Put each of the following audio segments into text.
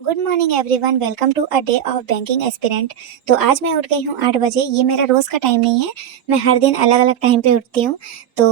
Good morning everyone, welcome to a day of banking aspirant. तो आज मैं उठ गई हूँ 8 बजे। ये मेरा रोज़ का टाइम नहीं है, मैं हर दिन अलग अलग टाइम पे उठती हूँ। तो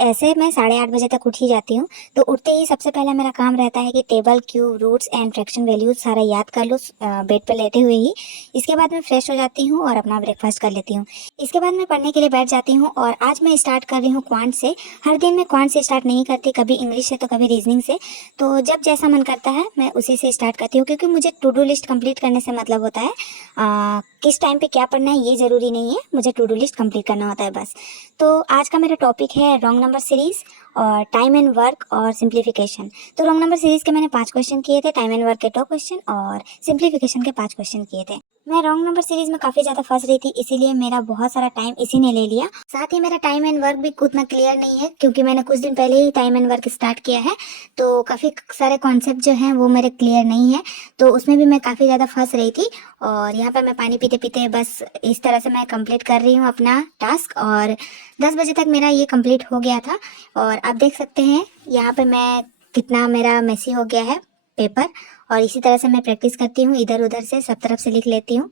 ऐसे मैं 8:30 बजे तक उठ ही जाती हूँ। तो उठते ही सबसे पहला मेरा काम रहता है कि table, cube, roots and fraction values सारा याद कर लो बेड पर लेटे हुए ही। इसके बाद मैं फ्रेश हो जाती हूँ और अपना ब्रेकफास्ट कर लेती हूँ। इसके बाद मैं पढ़ने के लिए बैठ जाती हूँ और आज मैं स्टार्ट कर रही हूँ क्वांट से। हर दिन मैं क्वांट से स्टार्ट नहीं करती, कभी इंग्लिश से तो कभी रीजनिंग से। तो जब जैसा मन करता है मैं उसी से स्टार्ट करती हूँ, क्योंकि मुझे टू डू लिस्ट कंप्लीट करने से मतलब होता है किस टाइम पे क्या पढ़ना है ये ज़रूरी नहीं है, मुझे टू डू लिस्ट कंप्लीट करना होता है बस। तो आज का मेरा टॉपिक है रॉन्ग नंबर सीरीज़ और टाइम एंड वर्क और सिंप्लीफिकेशन। तो रॉन्ग नंबर सीरीज़ के मैंने 5 क्वेश्चन किए थे, टाइम एंड वर्क के 2 क्वेश्चन और सिंप्लीफिकेशन के 5 क्वेश्चन किए थे। मैं रॉन्ग नंबर सीरीज में काफ़ी ज़्यादा फंस रही थी, इसीलिए मेरा बहुत सारा टाइम इसी ने ले लिया। साथ ही मेरा टाइम एंड वर्क भी उतना क्लियर नहीं है, क्योंकि मैंने कुछ दिन पहले ही टाइम एंड वर्क स्टार्ट किया है। तो काफ़ी सारे कॉन्सेप्ट जो हैं वो मेरे क्लियर नहीं है, तो उसमें भी मैं काफ़ी ज़्यादा फंस रही थी। और यहाँ पर मैं पानी पीते पीते बस इस तरह से मैं कंप्लीट कर रही हूँ अपना टास्क, और 10 बजे तक मेरा ये कंप्लीट हो गया था। और आप देख सकते हैं यहाँ पे मैं कितना मेरा मेसी हो गया है पेपर। और इसी तरह से मैं प्रैक्टिस करती हूँ, इधर उधर से सब तरफ से लिख लेती हूँ।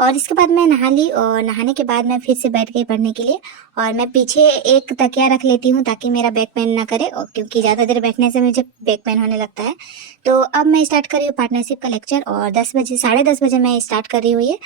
और इसके बाद मैं नहा ली, और नहाने के बाद मैं फिर से बैठ गई पढ़ने के लिए। और मैं पीछे एक तकिया रख लेती हूँ ताकि मेरा बैक पेन ना करे, और क्योंकि ज़्यादा देर बैठने से मुझे बैक पेन होने लगता है। तो अब मैं स्टार्ट कर रही हूँ पार्टनरशिप का लेक्चर, और 10 बजे 10:30 बजे मैं स्टार्ट कर रही हूँ ये।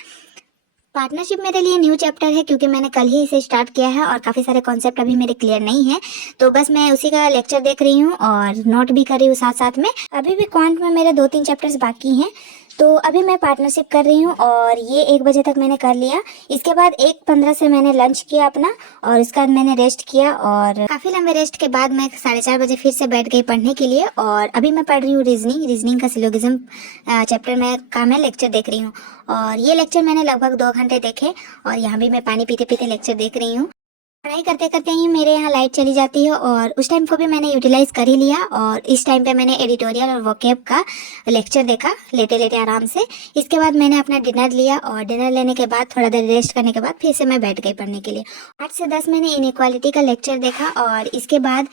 पार्टनरशिप मेरे लिए न्यू चैप्टर है, क्योंकि मैंने कल ही इसे स्टार्ट किया है और काफ़ी सारे कॉन्सेप्ट अभी मेरे क्लियर नहीं है। तो बस मैं उसी का लेक्चर देख रही हूँ और नोट भी कर रही हूँ साथ साथ में। अभी भी क्वांट में मेरे 2-3 चैप्टर्स बाकी हैं। तो अभी मैं पार्टनरशिप कर रही हूँ और ये 1 बजे तक मैंने कर लिया। इसके बाद 1:15 से मैंने लंच किया अपना, और इसके बाद मैंने रेस्ट किया। और काफ़ी लंबे रेस्ट के बाद मैं 4:30 बजे फिर से बैठ गई पढ़ने के लिए। और अभी मैं पढ़ रही हूँ रीजनिंग का सिलोगिज्म चैप्टर में का मैं लेक्चर देख रही हूँ। और ये लेक्चर मैंने लगभग 2 घंटे देखे, और यहाँ भी मैं पानी पीते पीते लेक्चर देख रही हूँ। पढ़ाई करते करते ही मेरे यहाँ लाइट चली जाती है, और उस टाइम को भी मैंने यूटिलाइज कर ही लिया। और इस टाइम पे मैंने एडिटोरियल और वोकैब का लेक्चर देखा लेटे लेटे आराम से। इसके बाद मैंने अपना डिनर लिया, और डिनर लेने के बाद थोड़ा देर रेस्ट करने के बाद फिर से मैं बैठ गई पढ़ने के लिए। 8 से 10 मैंने इनइक्वालिटी का लेक्चर देखा, और इसके बाद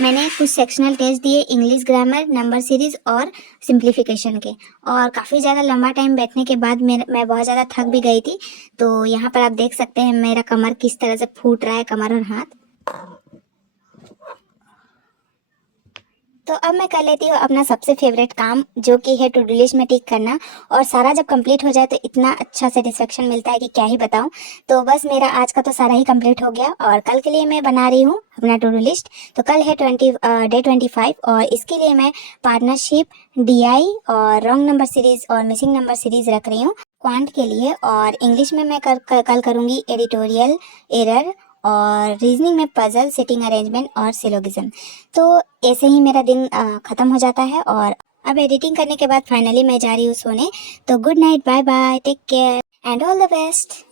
मैंने कुछ सेक्शनल टेस्ट दिए, इंग्लिश ग्रामर, नंबर सीरीज और सिंप्लीफिकेशन के। और काफ़ी ज़्यादा लंबा टाइम बैठने के बाद मैं बहुत ज़्यादा थक भी गई थी। तो यहाँ पर आप देख सकते हैं मेरा कमर किस तरह से फूट रहा है, कमर और हाथ। तो अब मैं कर लेती हूँ अपना सबसे फेवरेट काम, जो कि है टू डू लिस्ट में टिक करना। और सारा जब कंप्लीट हो जाए तो इतना अच्छा सेटिस्फेक्शन मिलता है कि क्या ही बताऊँ। तो बस मेरा आज का तो सारा ही कंप्लीट हो गया, और कल के लिए मैं बना रही हूँ अपना टू डू लिस्ट। तो कल है डे 25, और इसके लिए मैं पार्टनरशिप, डीआई और रॉन्ग नंबर सीरीज और मिसिंग नंबर सीरीज रख रही हूँ क्वांट के लिए। और इंग्लिश में मैं कल करूँगी एडिटोरियल, एरर, और रीजनिंग में पजल, सिटिंग अरेंजमेंट और सिलोगिज्म। तो ऐसे ही मेरा दिन ख़त्म हो जाता है, और अब एडिटिंग करने के बाद फाइनली मैं जा रही हूँ सोने। तो good night, bye bye, take care and all the best.